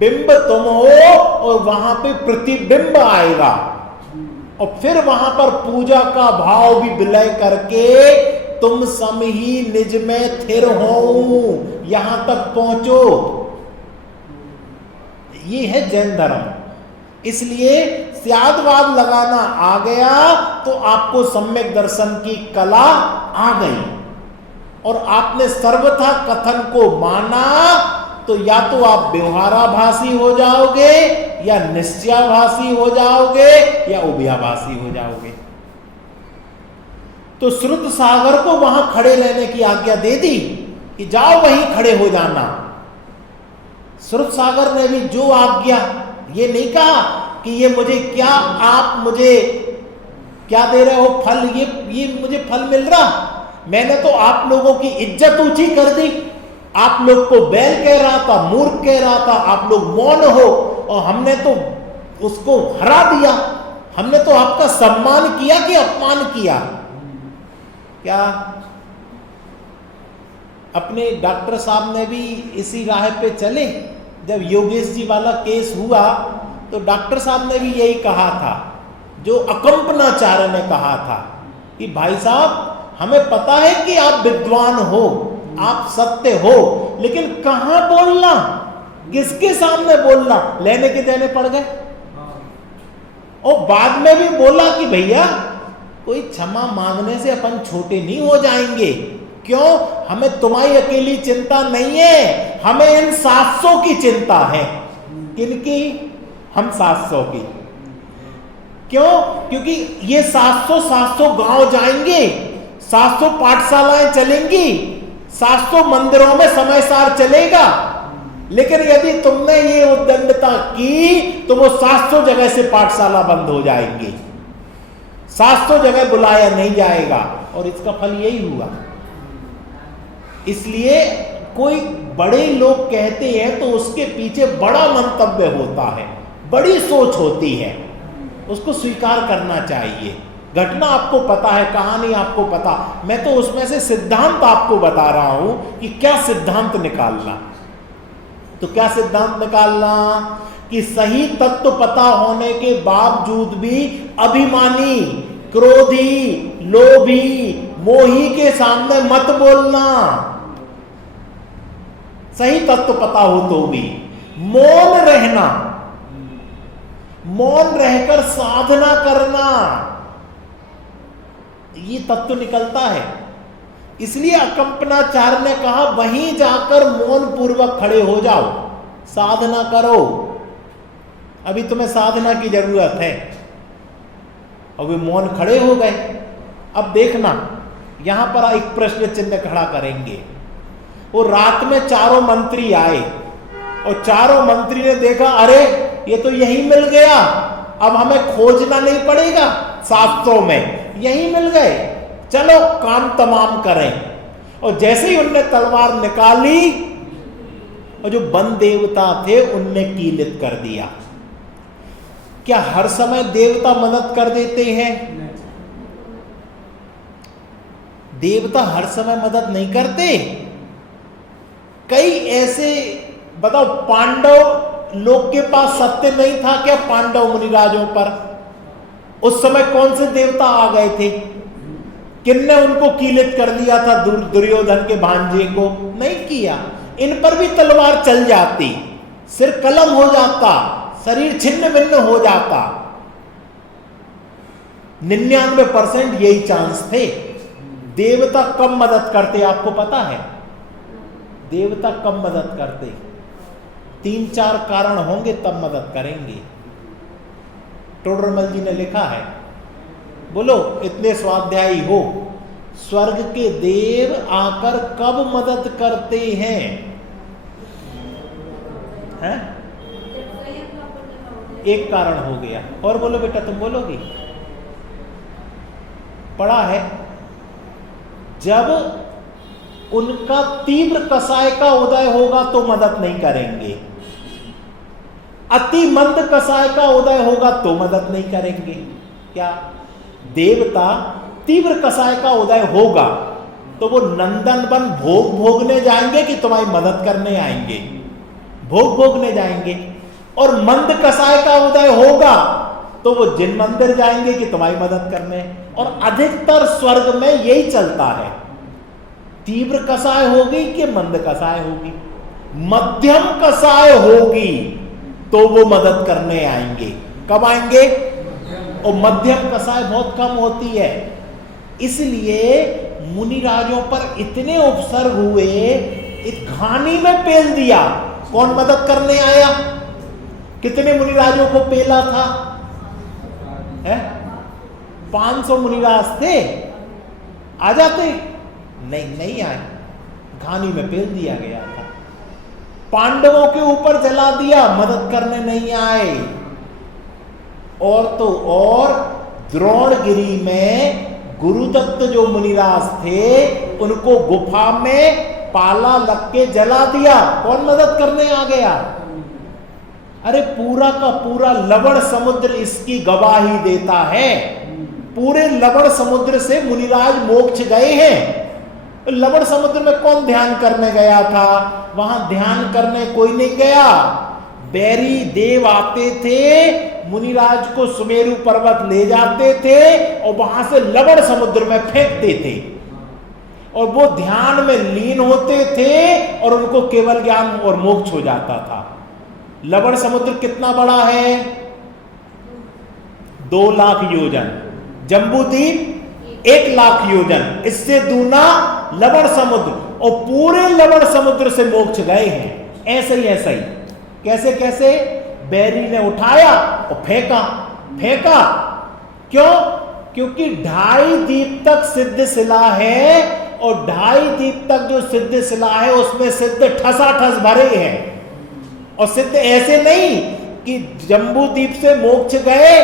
बिंब तुम हो और वहां पे प्रतिबिंब आएगा, और फिर वहां पर पूजा का भाव भी विलय करके तुम सम ही निज में थिर हो, यहां तक पहुंचो। ये है जैन धर्म। इसलिए स्यादवाद लगाना आ गया तो आपको सम्यक दर्शन की कला आ गई, और आपने सर्वथा कथन को माना तो या तो आप व्यवहाराभासी हो जाओगे, या निश्चयाभासी हो जाओगे, या उभयाभासी हो जाओगे। तो श्रुत सागर को वहां खड़े रहने की आज्ञा दे दी कि जाओ वहीं खड़े हो जाना। श्रुत सागर ने भी जो आज्ञा, ये नहीं कहा कि ये मुझे क्या, आप मुझे क्या दे रहे हो फल, ये मुझे फल मिल रहा, मैंने तो आप लोगों की इज्जत ऊंची कर दी। आप लोग को बैल कह रहा था, मूर्ख कह रहा था, आप लोग मौन हो, और हमने तो उसको हरा दिया। हमने तो आपका सम्मान किया कि अपमान किया? क्या अपने डॉक्टर साहब ने भी इसी राह पे चले? जब योगेश जी वाला केस हुआ तो डॉक्टर साहब ने भी यही कहा था, जो अकंपनाचार्य ने कहा था कि भाई साहब हमें पता है कि आप विद्वान हो, आप सत्य हो, लेकिन कहां बोलना, किसके सामने बोलना? लेने के देने पड़ गए। और बाद में भी बोला कि भैया कोई क्षमा मांगने से अपन छोटे नहीं हो जाएंगे। क्यों? हमें तुम्हारी अकेली चिंता नहीं है, हमें इन 700 की चिंता है। किनकी? हम 700 की। क्यों? क्योंकि ये 700 गांव जाएंगे, 700 पाठशालाएं चलेंगी, 700 मंदिरों में समय सार चलेगा। लेकिन यदि तुमने ये उद्दंडता की तो वो 700 जगह से पाठशाला बंद हो जाएंगी, 700 जगह बुलाया नहीं जाएगा, और इसका फल यही हुआ। इसलिए कोई बड़े लोग कहते हैं तो उसके पीछे बड़ा मंतव्य होता है, बड़ी सोच होती है, उसको स्वीकार करना चाहिए। घटना आपको पता है, कहानी आपको पता, मैं तो उसमें से सिद्धांत आपको बता रहा हूं कि क्या सिद्धांत निकालना। तो क्या सिद्धांत निकालना? कि सही तत्व पता होने के बावजूद भी अभिमानी, क्रोधी, लोभी, मोही के सामने मत बोलना। सही तत्व पता हो तो भी मौन रहना, मौन रहकर साधना करना, ये तत्व निकलता है। इसलिए अकंपनाचार्य ने कहा वहीं जाकर मौन पूर्वक खड़े हो जाओ, साधना करो। अभी तुम्हें साधना की जरूरत है। और वे मौन खड़े हो गए। अब देखना, यहां पर एक प्रश्न चिन्ह खड़ा करेंगे। वो रात में चारों मंत्री आए, और चारों मंत्री ने देखा अरे ये तो यही मिल गया, अब हमें खोजना नहीं पड़ेगा 700 में, यही मिल गए, चलो काम तमाम करें। और जैसे ही उनने तलवार निकाली, और जो वन देवता थे उनने कीलित कर दिया। क्या हर समय देवता मदद कर देते हैं? देवता हर समय मदद नहीं करते। कई ऐसे, बताओ, पांडव लोग के पास सत्य नहीं था क्या? पांडव मुनिराजों पर उस समय कौन से देवता आ गए थे? किन्ने उनको कीलित कर दिया था? दुर्योधन के भांजे को नहीं किया। इन पर भी तलवार चल जाती, सिर कलम हो जाता, शरीर छिन्न भिन्न हो जाता। 99% यही चांस थे। देवता कब मदद करते आपको पता है? देवता कब मदद करते? 3-4 कारण होंगे तब मदद करेंगे। टोडरमल जी ने लिखा है, बोलो, इतने स्वाध्यायी हो, स्वर्ग के देव आकर कब मदद करते हैं? हैं? एक कारण हो गया। और बोलो बेटा, तुम बोलोगी? पढ़ा है, जब उनका तीव्र कसाय का उदय होगा तो मदद नहीं करेंगे, अति मंद कसाय का उदय होगा तो मदद नहीं करेंगे। क्या? देवता तीव्र कसाय का उदय होगा तो वो नंदन वन भोग भोगने जाएंगे कि तुम्हारी मदद करने आएंगे? भोग भोगने जाएंगे। और मंद कसाय का उदय होगा तो वो जिन मंदिर जाएंगे कि तुम्हारी मदद करने। और अधिकतर स्वर्ग में यही चलता है, तीव्र कसाय होगी कि मंद कसाय होगी। मध्यम कसाय होगी तो वो मदद करने आएंगे। कब आएंगे? और मध्यम कसाय बहुत कम होती है। इसलिए मुनिराजों पर इतने उपसर्ग हुए, इस घानी में पेल दिया। कौन मदद करने आया? कितने मुनिराजों को पेला था? 500 मुनिराज थे, आ जाते? नहीं आए, घानी में पेल दिया गया था। पांडवों के ऊपर जला दिया, मदद करने नहीं आए। और तो और द्रोणगिरी में गुरुदत्त जो मुनिराज थे, उनको गुफा में पाला लग के जला दिया। कौन मदद करने आ गया? अरे पूरा का पूरा लवण समुद्र इसकी गवाही देता है। पूरे लवण समुद्र से मुनिराज मोक्ष गए हैं। लवण समुद्र में कौन ध्यान करने गया था? वहां ध्यान करने कोई नहीं गया। बैरी देव आते थे, मुनिराज को सुमेरु पर्वत ले जाते थे और वहां से लवण समुद्र में फेंकते थे, और वो ध्यान में लीन होते थे और उनको केवल ज्ञान और मोक्ष हो जाता था। लवण समुद्र कितना बड़ा है? 2 लाख योजन। जम्बूद्वीप 1 लाख योजन, इससे दूना लवण समुद्र। और पूरे लवण समुद्र से मोक्ष गए हैं। ऐसे ही कैसे? बैरी ने उठाया और फेंका। क्यों? क्योंकि 2.5 दीप तक सिद्ध शिला है, और 2.5 दीप तक जो सिद्ध शिला है उसमें सिद्ध ठसाठस भरे हैं। और सिद्ध ऐसे नहीं कि जम्बू द्वीप से मोक्ष गए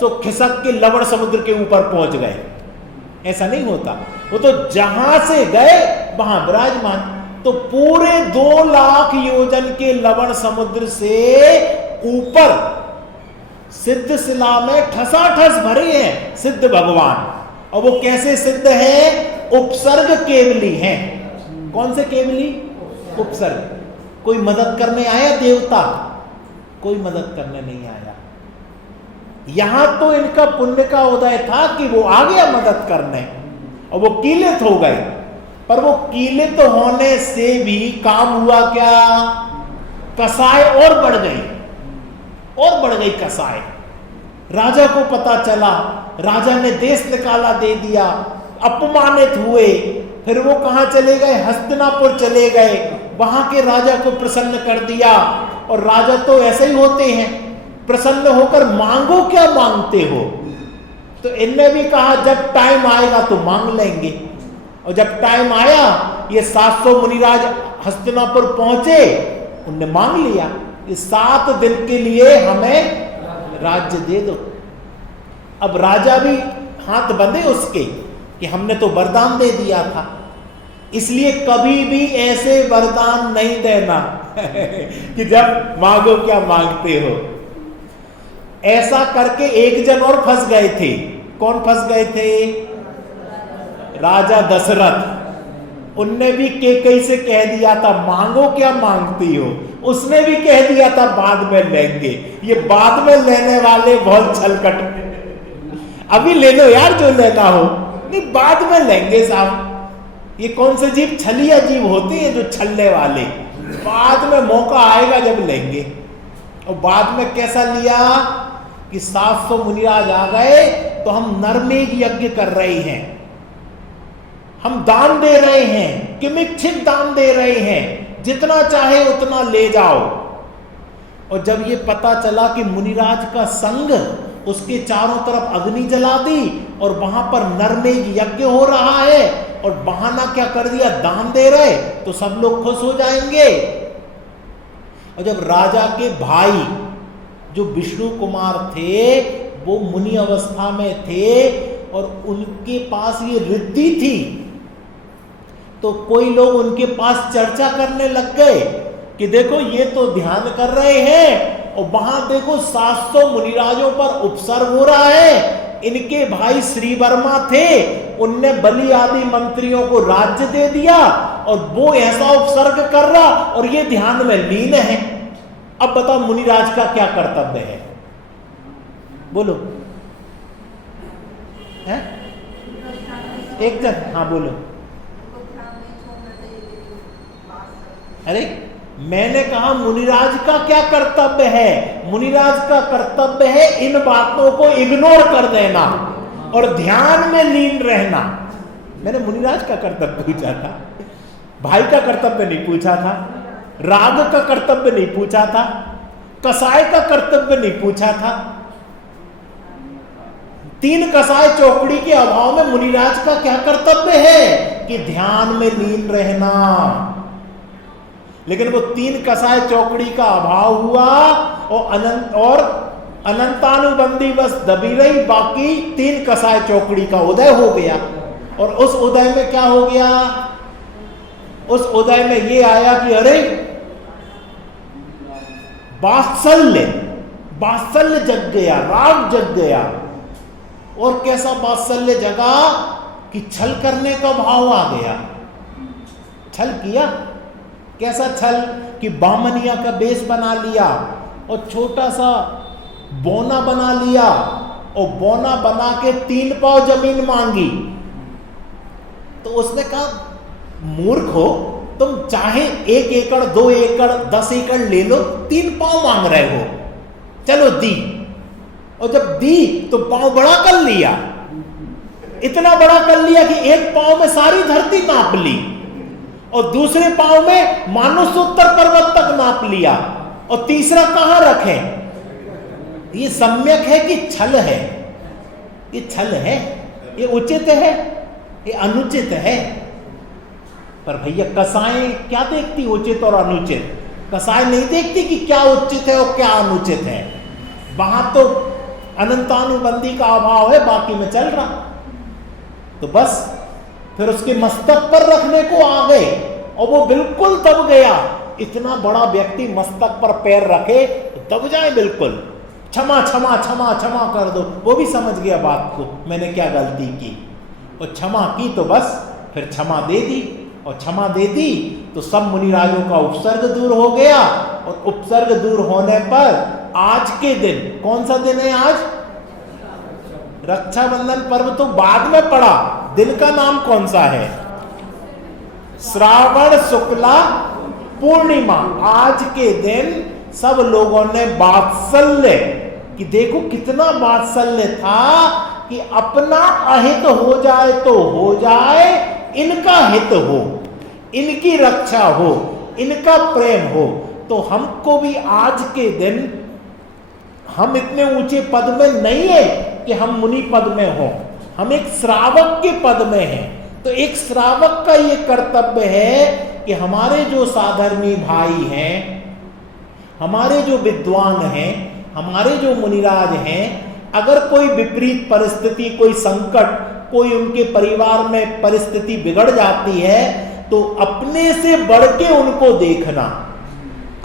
सो खिसक के लवण समुद्र के ऊपर पहुंच गए, ऐसा नहीं होता। वो तो जहां से गए वहां विराजमान। तो पूरे 2 लाख योजन के लवण समुद्र से ऊपर सिद्ध शिला में ठसाठस भरे हैं सिद्ध भगवान। और वो कैसे सिद्ध है? उपसर्ग केवली हैं। कौन से केवली? उपसर्ग। कोई मदद करने आया देवता? कोई मदद करने नहीं आया। यहां तो इनका पुण्य का उदय था कि वो आ गया मदद करने, और वो कीलित हो गए। पर वो कीलित होने से भी काम हुआ क्या? कसाय और बढ़ गई कसाय। राजा को पता चला, राजा ने देश निकाला दे दिया, अपमानित हुए। फिर वो कहां चले गए? हस्तिनापुर चले गए। वहां के राजा को प्रसन्न कर दिया। और राजा तो ऐसे ही होते हैं, प्रसन्न होकर मांगो क्या मांगते हो। तो इनने भी कहा जब टाइम आएगा तो मांग लेंगे। और जब टाइम आया, ये 700 मुनिराज हस्तिनापुर पहुंचे, उनने मांग लिया, ये 7 दिन के लिए हमें राज्य दे दो। अब राजा भी हाथ बंधे उसके कि हमने तो वरदान दे दिया था। इसलिए कभी भी ऐसे वरदान नहीं देना कि जब मांगो क्या मांगते हो। ऐसा करके एक जन और फंस गए थे। कौन फंस गए थे? राजा दशरथ। उनने भी कैकई से कह दिया था मांगो क्या मांगती हो। उसने भी कह दिया था बाद में लेंगे। ये बाद में लेने वाले बहुत छलकट। अभी ले लो यार जो लेना हो, नहीं बाद में लेंगे साहब। ये कौन से जीव? छलिया जीव होते हैं जो छलने वाले। बाद में मौका आएगा जब लेंगे। और बाद में कैसा लिया कि 700 मुनिराज आ गए तो हम नरमेघ यज्ञ कर रहे हैं, हम दान दे रहे हैं, किमिच्छित दान दे रहे हैं, जितना चाहे उतना ले जाओ। और जब ये पता चला कि मुनिराज का संग उसके चारों तरफ अग्नि जला दी और वहां पर नरमेघ यज्ञ हो रहा है और बहाना क्या कर दिया, दान दे रहे, तो सब लोग खुश हो जाएंगे। और जब राजा के भाई जो विष्णु कुमार थे वो मुनि अवस्था में थे और उनके पास ये रिद्धि थी, तो कोई लोग उनके पास चर्चा करने लग गए कि देखो ये तो ध्यान कर रहे हैं और वहां देखो 700 मुनिराजों पर उपसर्ग हो रहा है। इनके भाई श्री वर्मा थे, उनने बलि आदि मंत्रियों को राज्य दे दिया और वो ऐसा उपसर्ग कर रहा और ये ध्यान में लीन है। अब बताओ मुनिराज का क्या कर्तव्य है, बोलो है? एक जन, हाँ बोलो। अरे मैंने कहा मुनिराज का क्या कर्तव्य है? मुनिराज का कर्तव्य है इन बातों को इग्नोर कर देना और ध्यान में लीन रहना। मैंने मुनिराज का कर्तव्य पूछा था, भाई का कर्तव्य नहीं पूछा था, राग का कर्तव्य नहीं पूछा था, कसाय का कर्तव्य नहीं पूछा था। 3 कसाय चौकड़ी के अभाव में मुनिराज का क्या कर्तव्य है कि ध्यान में लीन रहना। लेकिन वो 3 कसाय चौकड़ी का अभाव हुआ और अनंतानुबंधी बस दबी रही, बाकी 3 कसाय चौकड़ी का उदय हो गया। और उस उदय में क्या हो गया? उस उदय में ये आया कि अरे वात्सल्य जग गया, राग जग गया। और कैसा वात्सल्य जगा कि छल करने का भाव आ गया। छल किया, कैसा छल कि बामनिया का बेस बना लिया और छोटा सा बोना बना लिया और बोना बना के 3 पाव जमीन मांगी। तो उसने कहा मूर्ख हो तुम, चाहे 1 एकड़ 2 एकड़ 10 एकड़ ले लो, 3 पाव मांग रहे हो, चलो दी। और जब दी तो पाव बड़ा कर लिया, इतना बड़ा कर लिया कि 1 पाव में सारी धरती नाप ली और दूसरे पाव में मानसोत्तर पर्वत तक नाप लिया और तीसरा कहां रखें? ये सम्यक है कि छल है? ये छल है, ये उचित है, ये अनुचित है। पर भैया कसाएं क्या देखती उचित और अनुचित? कसाएं नहीं देखती कि क्या उचित है और क्या अनुचित है। वहां तो अनंतानुबंधी का अभाव है, बाकी में चल रहा। तो बस फिर उसके मस्तक पर रखने को आ गए और वो बिल्कुल दब गया। इतना बड़ा व्यक्ति मस्तक पर पैर रखे तो दब जाए बिल्कुल। क्षमा क्षमा क्षमा क्षमा कर दो। वो भी समझ गया बात को, मैंने क्या गलती की, और क्षमा की तो बस फिर क्षमा दे दी। और क्षमा दे दी तो सब मुनिराजों का उपसर्ग दूर हो गया। और उपसर्ग दूर होने पर आज के दिन, कौन सा दिन है आज? रक्षाबंधन पर्व तो बाद में पड़ा, दिन का नाम कौन सा है? श्रावण शुक्ला पूर्णिमा। आज के दिन सब लोगों ने वात्सल्य, कि देखो कितना वात्सल्य था कि अपना अहित हो जाए तो हो जाए, इनका हित हो, इनकी रक्षा हो, इनका प्रेम हो। तो हमको भी आज के दिन, हम इतने ऊंचे पद में नहीं है कि हम मुनि पद में हो, हम एक श्रावक के पद में हैं। तो एक श्रावक का ये कर्तव्य है कि हमारे जो साधर्मी भाई हैं, हमारे जो विद्वान हैं, हमारे जो मुनिराज हैं, अगर कोई विपरीत परिस्थिति, कोई संकट, कोई उनके परिवार में परिस्थिति बिगड़ जाती है तो अपने से बढ़ के उनको देखना,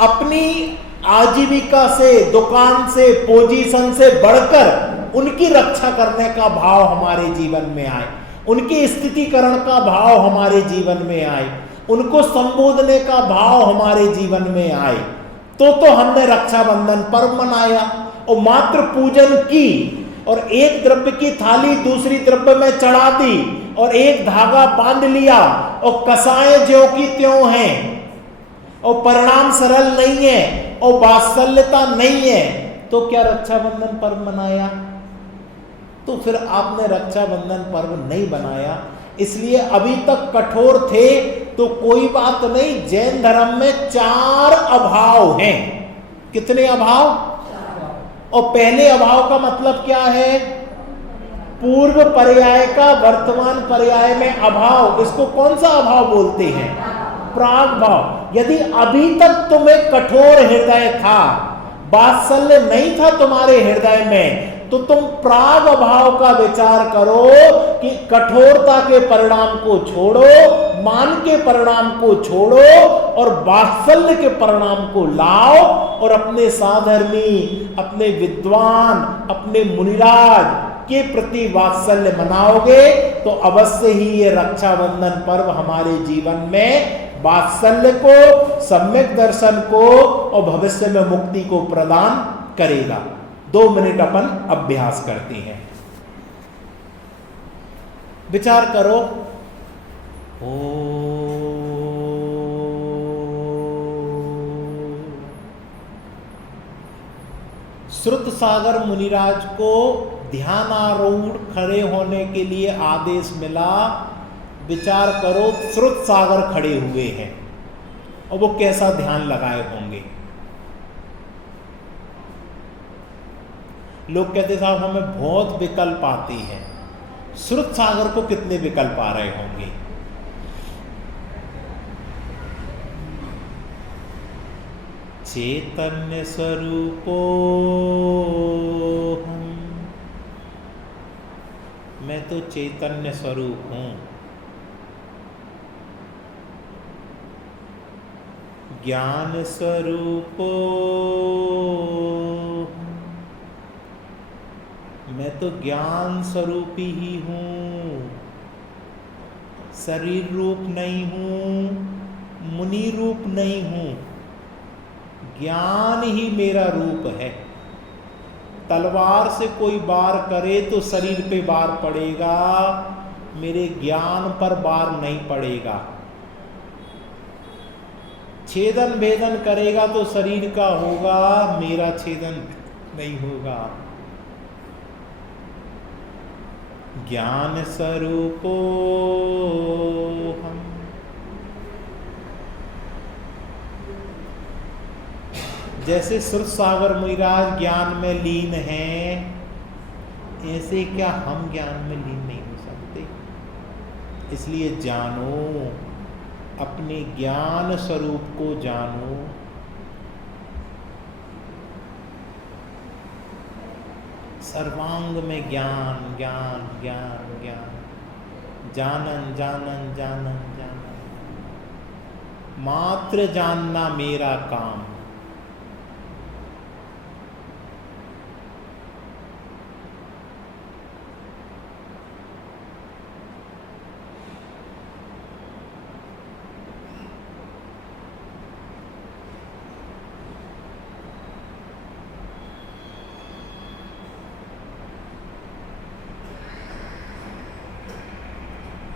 अपनी आजीविका से, दुकान से, पोजीशन से बढ़कर उनकी रक्षा करने का भाव हमारे जीवन में आए, उनके स्थितिकरण का भाव हमारे जीवन में आए, उनको संबोधने का भाव हमारे जीवन में आए। तो हमने रक्षाबंधन पर्व मनाया और मात्र पूजन की और एक द्रव्य की थाली दूसरी द्रव्य में चढ़ा दी और एक धागा बांध लिया और कसाएं ज्यों की त्यों हैं और परिणाम सरल नहीं है और वात्सल्यता नहीं है, तो क्या रक्षाबंधन पर्व मनाया? तो फिर आपने रक्षाबंधन पर्व नहीं बनाया। इसलिए अभी तक कठोर थे तो कोई बात नहीं। जैन धर्म में 4 अभाव हैं। कितने अभाव? और पहले अभाव का मतलब क्या है? पूर्व पर्याय का वर्तमान पर्याय में अभाव। इसको कौन सा अभाव बोलते हैं? प्राग भाव। यदि अभी तक तुम्हें कठोर हृदय था, वात्सल्य नहीं था तुम्हारे हृदय में, तो तुम प्राग भाव का विचार करो कि कठोरता के परिणाम को छोड़ो, मान के परिणाम को छोड़ो और वात्सल्य के परिणाम को लाओ और अपने साधर्मी, अपने विद्वान, अपने मुनिराज के प्रति वात्सल्य मनाओगे तो अवश्य ही ये रक्षाबंधन पर्व हमारे जीवन में वात्सल्य को, सम्यक दर्शन को और भविष्य में मुक्ति को प्रदान करेगा। 2 मिनट अपन अभ्यास करते हैं। विचार करो। श्रुत सागर मुनिराज को ध्यानारूढ़ खड़े होने के लिए आदेश मिला। विचार करो, श्रुत सागर खड़े हुए हैं और वो कैसा ध्यान लगाए होंगे। लोग कहते साहब हमें बहुत विकल्प आती हैं। श्रुत सागर को कितने विकल्प आ रहे होंगे? चैतन्य स्वरूपो मैं तो चैतन्य स्वरूप हूं। ज्ञान स्वरूपो मैं तो ज्ञान स्वरूपी ही हूं, शरीर रूप नहीं हूं, मुनि रूप नहीं हूं, ज्ञान ही मेरा रूप है। तलवार से कोई वार करे तो शरीर पे वार पड़ेगा, मेरे ज्ञान पर वार नहीं पड़ेगा। छेदन भेदन करेगा तो शरीर का होगा, मेरा छेदन नहीं होगा। ज्ञान स्वरूपो हम। जैसे श्रुत सागर मुनिराज ज्ञान में लीन हैं, ऐसे क्या हम ज्ञान में लीन नहीं हो सकते? इसलिए जानो, अपने ज्ञान स्वरूप को जानो। सर्वांग में ज्ञान ज्ञान ज्ञान ज्ञान, जानन जानन जानन जानन, मात्र जानना मेरा काम।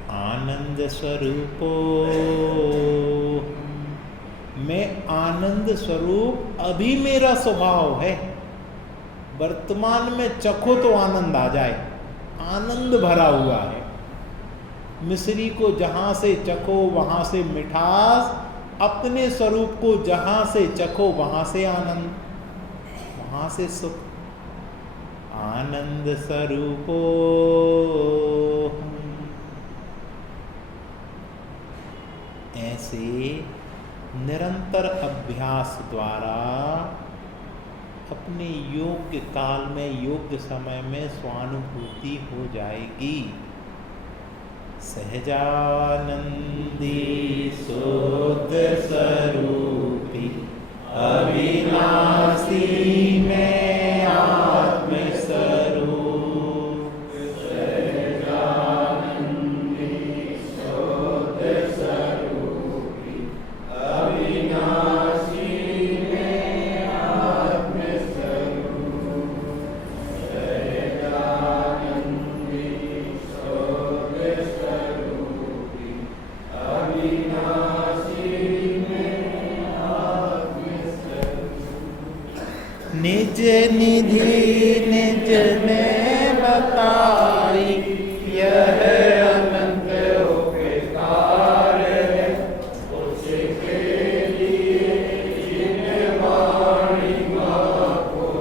आनंद स्वरूपो मैं आनंद स्वरूप अभी मेरा स्वभाव है। वर्तमान में चखो तो आनंद आ जाए, आनंद भरा हुआ है। मिश्री को जहां से चखो वहां से मिठास, अपने स्वरूप को जहां से चखो वहां से आनंद, वहां से सुख। आनंद स्वरूपो ऐसे निरंतर अभ्यास द्वारा अपने योग्य काल में, योग्य समय में स्वानुभूति हो जाएगी। सहजानंदी शुद्ध स्वरूपी अविनाशी में आत्म स्वरूप। निज निधि निज ने बताई, यह अनंत उपकार है उसके लिए जिन वाणी को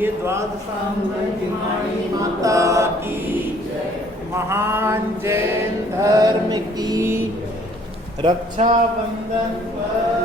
बोलिए द्वादशांगी माता की, महान जैन धर्म की, रक्षाबंधन पर